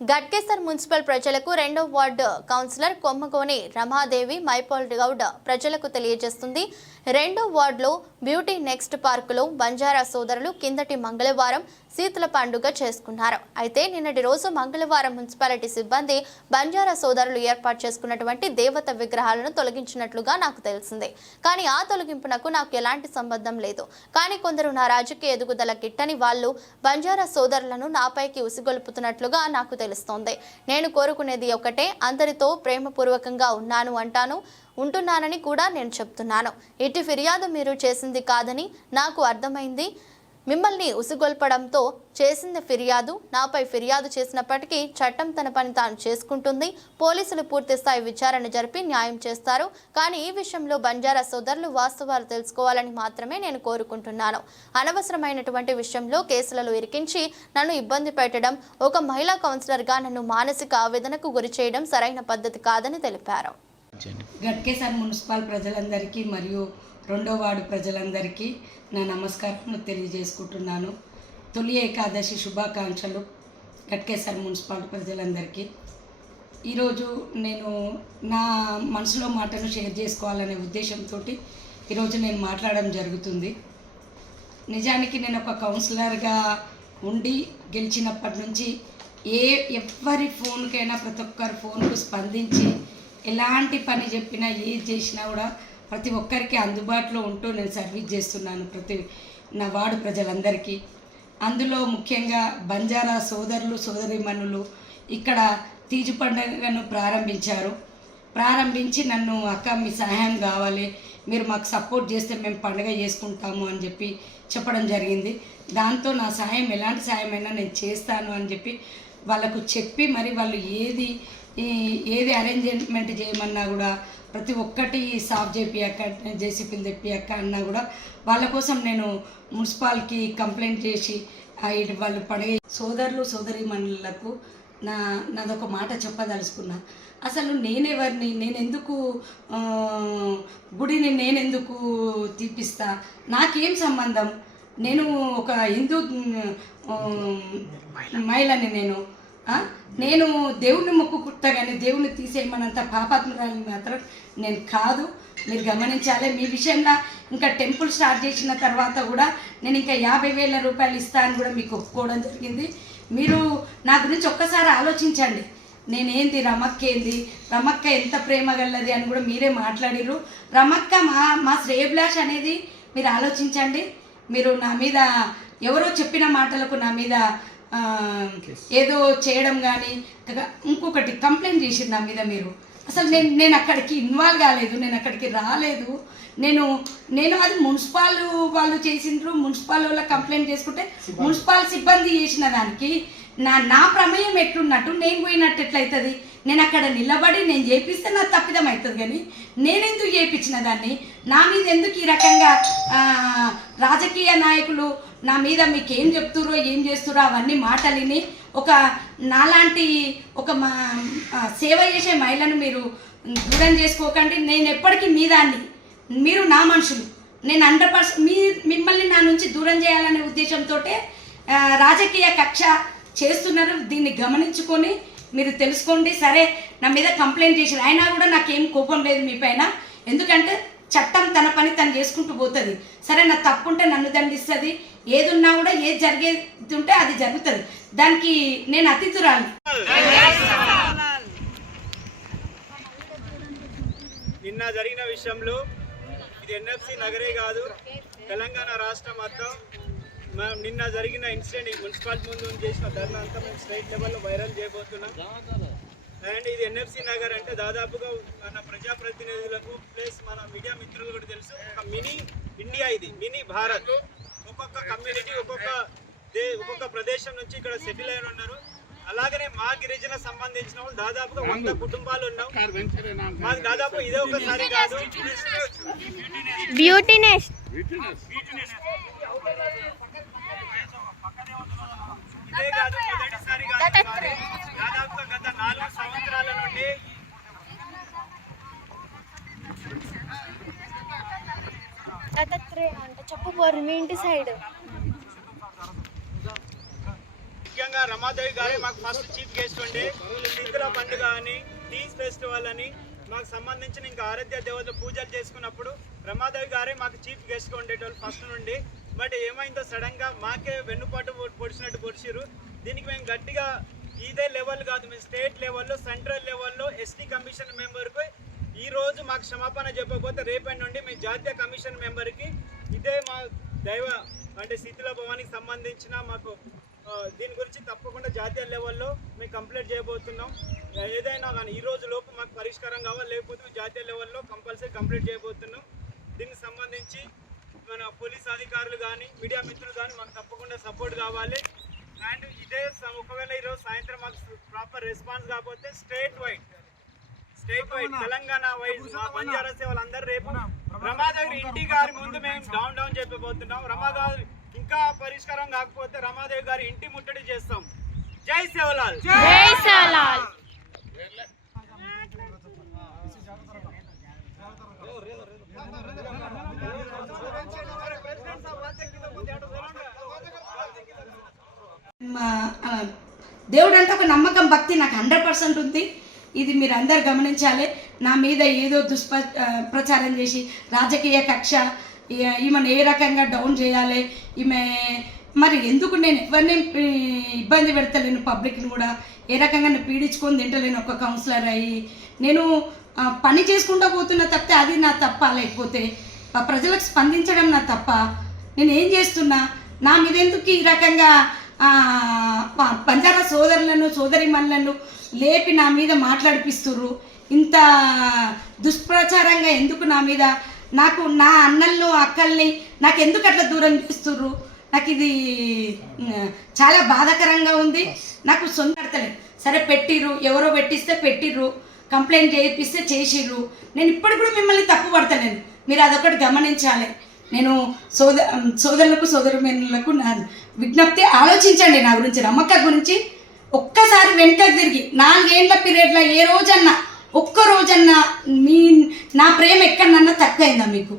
Ghatkesar municipal ప్రజలకు 2వ ward councillor Kommagoni Ramadevi Mypal Goud ప్రజలకు తెలియజేస్తుంది. 2వ వార్డులో బ్యూటీ నెక్స్ట్ పార్కులో బంజారా సోదరులు కిందటి మంగళవారం శీతల పండుగ చేసుకున్నారు. అయితే నిన్నటి రోజు మంగళవారం మున్సిపాలిటీ సిబ్బంది బంజారా సోదరులు ఏర్పాటు చేసుకున్నటువంటి దేవత విగ్రహాలను తొలగించినట్లుగా నాకు తెలిసింది. కానీ ఆ తొలగింపునకు నాకు ఎలాంటి సంబంధం లేదు. కానీ కొందరు నా రాజకీయ ఎదుగుదల గిట్టని వాళ్ళు బంజారా సోదరులను నాపైకి ఉసిగొల్పుతున్నట్లుగా నాకు తెలుస్తోంది. నేను కోరుకునేది ఒకటే, అందరితో ప్రేమపూర్వకంగా ఉంటున్నానని కూడా నేను చెప్తున్నాను. ఇటు ఫిర్యాదు మీరు చేసింది కాదని నాకు అర్థమైంది. మిమ్మల్ని ఉసిగొల్పడంతో చేసిన ఫిర్యాదు, నాపై ఫిర్యాదు చేసినప్పటికీ చట్టం తన పని తాను చేసుకుంటుంది. పోలీసులు పూర్తి స్థాయి విచారణ జరిపి న్యాయం చేస్తారు. కానీ ఈ విషయంలో బంజారా సోదరులు వాస్తవాలు తెలుసుకోవాలని మాత్రమే నేను కోరుకుంటున్నాను. అనవసరమైనటువంటి విషయంలో కేసులలో ఇరికించి నన్ను ఇబ్బంది పెట్టడం, ఒక మహిళా కౌన్సిలర్గా నన్ను మానసిక ఆవేదనకు గురి చేయడం సరైన పద్ధతి కాదని తెలిపారు. గట్కేసర్ మున్సిపల్ ప్రజలందరికీ మరియు 2వ వార్డు ప్రజలందరికీ నా నమస్కారం తెలియజేసుకుంటున్నాను. తొలి ఏకాదశి శుభాకాంక్షలు గట్కేసర్ మున్సిపల్ ప్రజలందరికీ. ఈరోజు నేను నా మనసులో మాటను షేర్ చేసుకోవాలనే ఉద్దేశంతో ఈరోజు నేను మాట్లాడడం జరుగుతుంది. నిజానికి నేను ఒక కౌన్సిలర్గా ఉండి గెలిచినప్పటి నుంచి ఎవరి ఫోన్కైనా ప్రతి ఒక్కరి ఫోన్కు స్పందించి ఎలాంటి పని చెప్పినా ఏది చేసినా కూడా ప్రతి ఒక్కరికి అందుబాటులో ఉంటూ నేను సర్వీస్ చేస్తున్నాను నా వార్డు ప్రజలందరికీ. అందులో ముఖ్యంగా బంజారా సోదరులు సోదరీమణులు ఇక్కడ తీజు పండుగను ప్రారంభించి నన్ను అక్క మీ సహాయం కావాలి, మీరు మాకు సపోర్ట్ చేస్తే మేము పండుగ చేసుకుంటాము అని చెప్పి చెప్పడం జరిగింది. దాంతో నా సహాయం ఎలాంటి సహాయమైనా నేను చేస్తాను అని చెప్పి వాళ్ళకు చెప్పి, మరి వాళ్ళు ఏది అరేంజ్మెంట్ చేయమన్నా కూడా ప్రతి ఒక్కటి సాఫ్ చేపియక్క, జేసీపీలు తెప్పియక్క అన్నా కూడా వాళ్ళ కోసం నేను మున్సిపాల్కి కంప్లైంట్ చేసి వాళ్ళు పడే సోదరులు సోదరీమణులకు నాదొక మాట చెప్పదలుచుకున్నా. అసలు నేనెవరిని, నేనెందుకు గుడిని నేనెందుకు తీపిస్తా, నాకేం సంబంధం? నేను ఒక హిందూ మహిళని, నేను దేవుణ్ణి మొక్కుకుంటా కానీ దేవుణ్ణి తీసేయమన్నంత పాపాత్మురాలని మాత్రం నేను కాదు. మీరు గమనించాలి. మీ విషయంలో ఇంకా టెంపుల్ స్టార్ట్ చేసిన తర్వాత కూడా నేను ఇంకా 50,000 రూపాయలు ఇస్తాను కూడా మీకు ఒప్పుకోవడం జరిగింది. మీరు నా గురించి ఒక్కసారి ఆలోచించండి. నేనేంది, రమక్క ఎంత ప్రేమ గల్లది అని కూడా మీరే మాట్లాడిరు. రమక్క మా శ్రేయభిలాష్ అనేది మీరు ఆలోచించండి. మీరు నా మీద ఎవరో చెప్పిన మాటలకు నా మీద ఏదో చేయడం కానీ ఇంకొకటి కంప్లైంట్ చేసింది నా మీద. మీరు అసలు నేను అక్కడికి ఇన్వాల్వ్ కాలేదు, నేను అక్కడికి రాలేదు. నేను అది మున్సిపల్ వాళ్ళు చేసిండ్రు, మున్సిపల్ వాళ్ళ కంప్లైంట్ చేసుకుంటే మున్సిపల్ సిబ్బంది చేసిన దానికి నా ప్రమేయం ఎట్లున్నట్టు, నేను పోయినట్టు ఎట్లయితుంది? నేను అక్కడ నిలబడి నేను చేపిస్తే నా తప్పిదం అవుతుంది. కానీ నేనెందుకు చేయించిన దాన్ని? నా మీద ఎందుకు ఈ రకంగా రాజకీయ నాయకులు నా మీద మీకు ఏం చెప్తుర్రో ఏం చేస్తుర్రో అవన్నీ మాటలిని నాలాంటి ఒక సేవ చేసే మహిళను మీరు దూరం చేసుకోకండి. నేను ఎప్పటికీ మీ దాన్ని, మీరు నా మనుషులు. నేను 100% మిమ్మల్ని నా నుంచి దూరం చేయాలనే ఉద్దేశంతో రాజకీయ కక్ష చేస్తున్నారు. దీన్ని గమనించుకొని మీరు తెలుసుకోండి. సరే, నా మీద కంప్లైంట్ చేశారు, అయినా కూడా నాకేం కోపం లేదు మీ పైన. ఎందుకంటే చట్టం తన పని తను చేసుకుంటూ పోతుంది. సరే, నా తప్పుంటే నన్ను దండిస్తుంది. ఏదున్నా కూడా ఏది జరిగేది ఉంటే అది జరుగుతుంది. దానికి నేను అతిథురాలు. నిన్న జరిగిన విషయంలో ఇది ఎన్ఎఫ్సి నగరే కాదు, తెలంగాణ రాష్ట్రం మొత్తం నిన్న జరిగిన ఇన్సిడెంట్ మున్సిపాలిటీ ముందు చేసిన ధర్నా అంతా మేము స్టేట్ లెవెల్లో వైరల్ చేయబోతున్నాం. అండ్ ఇది ఎన్ఎఫ్సి నగర్ అంటే దాదాపుగా మన ప్రజాప్రతినిధులకు ప్లస్ మన మీడియా మిత్రులు కూడా తెలుసు, ఒక మినీ ఇండియా, ఇది మినీ భారత్. ఒక్కొక్క కమ్యూనిటీ ఒక్కొక్క ప్రదేశం నుంచి ఇక్కడ సెటిల్ అయిన ఉన్నారు. అలాగనే మా గిరిజన సంబంధించిన వాళ్ళు దాదాపుగా 100 కుటుంబాలు ఉన్నాం. మాకు దాదాపు ఇదే ఒకసారి కాదు, ఇదే కాదు మొదటిసారి కాదు. దాదాపుగా గత 4 సంవత్సరాల నుండి అంటే చెప్పబోరు మీ ఇంటి సైడ్ ముఖ్యంగా రమాదేవి గారే మాకు ఫస్ట్ చీఫ్ గెస్ట్ ఉండే శీతల పండుగ అని టీజ్ ఫెస్టివల్ అని మాకు సంబంధించిన ఇంకా ఆరాధ్య దేవతల పూజలు చేసుకున్నప్పుడు రమాదేవి గారే మాకు చీఫ్ గెస్ట్గా ఉండేటోళ్ళు ఫస్ట్ నుండి. బట్ ఏమైందో సడన్గా మాకే వెన్నుపాటు పొడిచినట్టు పొడిచిరు. దీనికి మేము గట్టిగా ఇదే లెవెల్ కాదు, మేము స్టేట్ లెవెల్లో సెంట్రల్ లెవెల్లో ఎస్టీ కమిషన్ మెంబర్కి ఈరోజు మాకు క్షమాపణ చెప్పకపోతే రేపటి నుండి మీ జాతీయ కమిషన్ మెంబర్కి ఇదే మా దైవ అంటే శీతల భవానికి సంబంధించిన మాకు దీని గురించి తప్పకుండా జాతీయ లెవెల్లో మేము కంప్లైంట్ చేయబోతున్నాం. ఏదైనా కానీ ఈ రోజు లోపు మాకు పరిష్కారం కావాలి, లేకపోతే మేము జాతీయ లెవెల్లో కంపల్సరీ కంప్లైంట్ చేయబోతున్నాం. దీనికి సంబంధించి మన పోలీస్ అధికారులు కానీ మీడియా మిత్రులు కానీ మాకు తప్పకుండా సపోర్ట్ కావాలి. అండ్ ఇదే ఒకవేళ ఈరోజు సాయంత్రం మాకు ప్రాపర్ రెస్పాన్స్ కాకపోతే స్టేట్ వైడ్ తెలంగాణ వైజ్ మా బంజారా సేవలు అందరూ రేపు రమాదేవి ఇంటి గారి ముందు మేము డౌన్ చెప్పబోతున్నాం. రమా గారు ఇంకా పరిష్కారం కాకపోతే రమాదేవి గారి ఇంటి ముట్టడి చేస్తాం. జై సేవలాల్, జై సేవలాల్. దేవుడు అంటే ఒక నమ్మకం, భక్తి నాకు 100% ఉంది. ఇది మీరు అందరు గమనించాలి. నా మీద ఏదో ప్రచారం చేసి రాజకీయ కక్ష, ఈమెను ఏ రకంగా డౌన్ చేయాలి, ఈమె మరి ఎందుకు నేను ఎవరిని ఇబ్బంది పెడతలేను, పబ్లిక్ని కూడా ఏ రకంగా నేను పీడించుకొని తింటలేను. ఒక కౌన్సిలర్ అయ్యి నేను పని చేసుకుంటూ పోతున్నా తప్పితే అది నా తప్ప, లేకపోతే ప్రజలకు స్పందించడం నా తప్ప. నేను ఏం చేస్తున్నా, నా మీద ఎందుకు ఈ రకంగా బంజారా సోదరులను సోదరిమణులను లేపి నా మీద మాట్లాడిపిస్తుర్రు? ఇంత దుష్ప్రచారంగా ఎందుకు నా మీద, నాకు నా అన్నలను అక్కల్ని నాకు ఎందుకు అట్లా దూరం చేస్తుర్రు? నాకు ఇది చాలా బాధాకరంగా ఉంది. నాకు సొంత అడతలేదు. సరే పెట్టిర్రు, ఎవరో పెట్టిస్తే పెట్టిర్రు, కంప్లైంట్ చేయిస్తే చేసిర్రు. నేను ఇప్పటికి కూడా మిమ్మల్ని తప్పు పడతలేను, మీరు అదొకటి గమనించాలి. నేను సోదరులకు సోదరిమణులకు నా విజ్ఞప్తి, ఆలోచించండి నా గురించి, రమక్క గురించి. ఒక్కసారి వెనుకకు తిరిగి 4 ఏళ్ల పీరియడ్లో ఏ రోజన్నా ఒక్క రోజన్నా నా ప్రేమ ఎక్కడన్నా తక్కువైందా మీకు?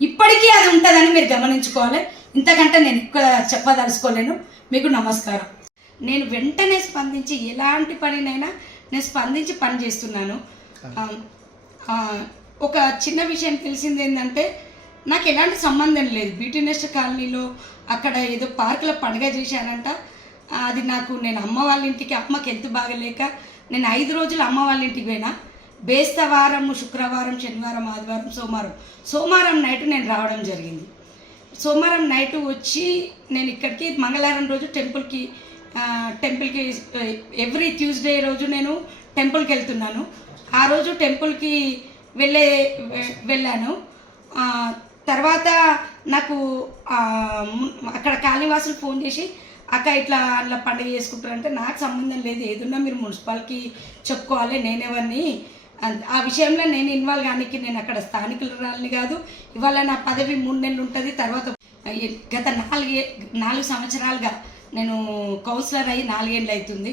ఇప్పటికీ అది ఉంటుందని మీరు గమనించుకోవాలి. ఇంతకంటే నేను ఎక్కువ చెప్పదలుచుకోలేను. మీకు నమస్కారం. నేను వెంటనే స్పందించి ఎలాంటి పనినైనా నేను స్పందించి పని చేస్తున్నాను. ఒక చిన్న విషయం తెలిసింది ఏంటంటే, నాకు ఎలాంటి సంబంధం లేదు. బ్యూటీ నెస్ట్ కాలనీలో అక్కడ ఏదో పార్కులో పండుగ చేశానంట. అది నేను అమ్మ వాళ్ళ ఇంటికి, అమ్మకి హెల్త్ బాగలేక నేను 5 రోజులు అమ్మ వాళ్ళ ఇంటికి పోయినా. బేస్తవారం, శుక్రవారం, శనివారం, ఆదివారం, సోమవారం నైట్ నేను రావడం జరిగింది. సోమవారం నైట్ వచ్చి నేను ఇక్కడికి మంగళవారం రోజు టెంపుల్కి ఎవ్రీ ట్యూస్డే రోజు నేను టెంపుల్కి వెళ్తున్నాను. ఆ రోజు టెంపుల్కి వెళ్ళాను. తర్వాత నాకు అక్కడ కాలనీవాసులు ఫోన్ చేసి, అక్క ఇట్లా అట్లా పండుగ చేసుకుంటారంటే, నాకు సంబంధం లేదు, ఏదున్నా మీరు మున్సిపాలిటీకి చెప్పుకోవాలి, నేనెవరిని ఆ విషయంలో నేను ఇన్వాల్వ్ కానీ నేను అక్కడ స్థానికులని కాదు. ఇవాళ నా పదవి 3 నెలలు ఉంటుంది. తర్వాత గత 4 సంవత్సరాలుగా నేను కౌన్సిలర్ అయ్యి 4 ఏళ్ళు అవుతుంది.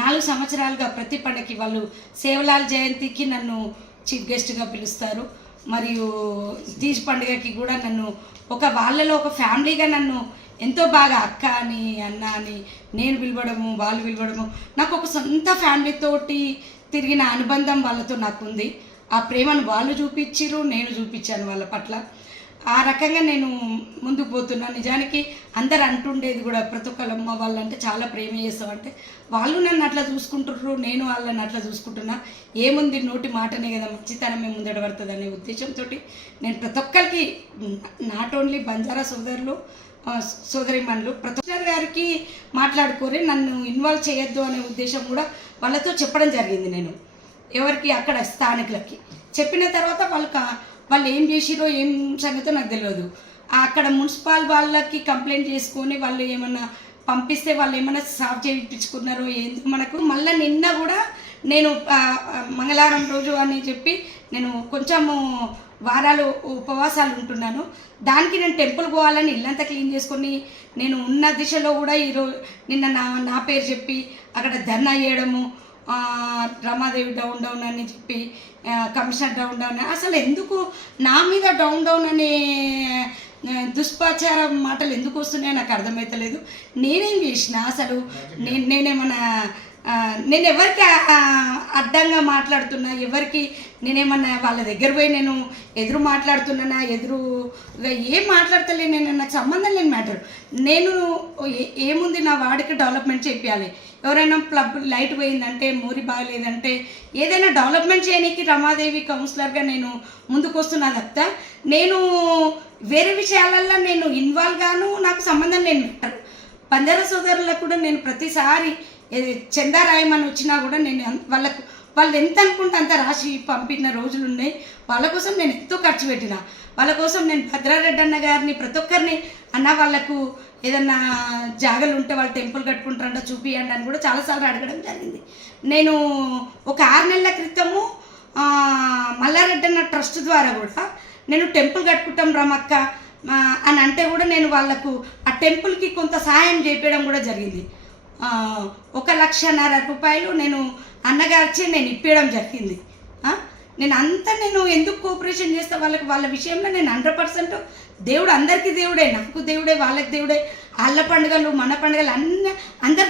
4 సంవత్సరాలుగా ప్రతి పండగకి వాళ్ళు సేవలాల్ జయంతికి నన్ను చీఫ్ గెస్ట్గా పిలుస్తారు. మరియు తీజ్ పండుగకి కూడా నన్ను వాళ్ళలో ఒక ఫ్యామిలీగా నన్ను ఎంతో బాగా అక్క అని, అన్న అని నేను పిలవడము, వాళ్ళు పిలవడము, నాకు ఒక సొంత ఫ్యామిలీతోటి తిరిగిన అనుబంధం వాళ్ళతో నాకు ఉంది. ఆ ప్రేమను వాళ్ళు చూపించారు, నేను చూపించాను వాళ్ళ పట్ల. ఆ రకంగా నేను ముందుకు పోతున్నాను. నిజానికి అందరు అంటుండేది కూడా, ప్రతి ఒక్కళ్ళమ్మ వాళ్ళంటే చాలా ప్రేమ చేస్తామంటే, వాళ్ళు నన్ను అట్లా చూసుకుంటుర్రు, నేను వాళ్ళని అట్లా చూసుకుంటున్నా. ఏముంది, నోటి మాటనే కదా మంచితనమే ముందడ పడుతుంది అనే ఉద్దేశంతో నేను ప్రతి ఒక్కరికి, నాట్ ఓన్లీ బంజారా సోదరులు సోదరిమణులు, ప్రతి ఒక్కరి గారికి మాట్లాడుకోరి, నన్ను ఇన్వాల్వ్ చేయొద్దు అనే ఉద్దేశం కూడా వాళ్ళతో చెప్పడం జరిగింది. నేను ఎవరికి అక్కడ స్థానికులకి చెప్పిన తర్వాత వాళ్ళు ఏం చేసిరో ఏం సంగతో నాకు తెలియదు. అక్కడ మున్సిపల్ వాళ్ళకి కంప్లైంట్ చేసుకొని వాళ్ళు ఏమన్నా పంపిస్తే వాళ్ళు ఏమన్నా సాఫ్ చేయించుకున్నారో ఏందో మనకు. మళ్ళీ నిన్న కూడా నేను మంగళవారం రోజు అని చెప్పి నేను కొంచెము వారాలు ఉపవాసాలు ఉంటున్నాను. దానికి నేను టెంపుల్ పోవాలని ఇల్లంతా క్లీన్ చేసుకొని నేను ఉన్న దిశలో కూడా ఈరోజు నిన్న నా పేరు చెప్పి అక్కడ ధర్నా చేయడము, రమాదేవి డౌన్ అని చెప్పి, కమిషనర్ డౌన్ అసలు ఎందుకు నా మీద డౌన్ అనే దుష్పాచార మాటలు ఎందుకు వస్తున్నాయో నాకు అర్థమవుతలేదు. నేనేం చేసిన అసలు? నేనేమన్నా నేను ఎవరికి అడ్డంగా మాట్లాడుతున్నా? ఎవరికి నేనేమన్నా వాళ్ళ దగ్గర పోయి నేను ఎదురు మాట్లాడుతున్నానా? ఎదురుగా ఏం మాట్లాడతలే నేను. నాకు సంబంధం లేని మ్యాటర్. నేను ఏముంది, నా వాడికి డెవలప్మెంట్ చేయాలి. ఎవరైనా క్లబ్ లైట్ పోయిందంటే, మోరి బాగలేదంటే, ఏదైనా డెవలప్మెంట్ చేయడానికి రమాదేవి కౌన్సిలర్గా నేను ముందుకు వస్తున్నా తప్ప నేను వేరే విషయాలల్లో నేను ఇన్వాల్వ్ గాను. నాకు సంబంధం లేని మ్యాటర్. బంజారా సోదరులకు కూడా నేను ప్రతిసారి చందా రాయమని వచ్చినా కూడా నేను వాళ్ళు ఎంత అనుకుంటే అంత రాసి పంపిన రోజులు ఉన్నాయి. వాళ్ళ కోసం నేను ఎంతో ఖర్చు పెట్టిన. వాళ్ళ కోసం నేను భద్రారెడ్డి అన్న గారిని, ప్రతి ఒక్కరిని, అన్న వాళ్ళకు ఏదన్నా జాగలు ఉంటే వాళ్ళు టెంపుల్ కట్టుకుంటారంట చూపియండి అని కూడా చాలాసార్లు అడగడం జరిగింది. నేను ఒక 6 నెలల క్రితము మల్లారెడ్డి అన్న ట్రస్ట్ ద్వారా కూడా నేను టెంపుల్ కట్టుకుంటాం రమక్క అని అంటే కూడా నేను వాళ్ళకు ఆ టెంపుల్కి కొంత సహాయం చేయడం కూడా జరిగింది. 1,50,000 రూపాయలు నేను అన్నగారిచి నేను ఇప్పేయడం జరిగింది. నేను ఎందుకు కోఆపరేషన్ చేస్తా వాళ్ళకి? వాళ్ళ విషయంలో నేను 100% దేవుడు అందరికీ దేవుడే, నాకు దేవుడే, వాళ్ళకి దేవుడే. వాళ్ళ పండుగలు మన పండుగలు అందరి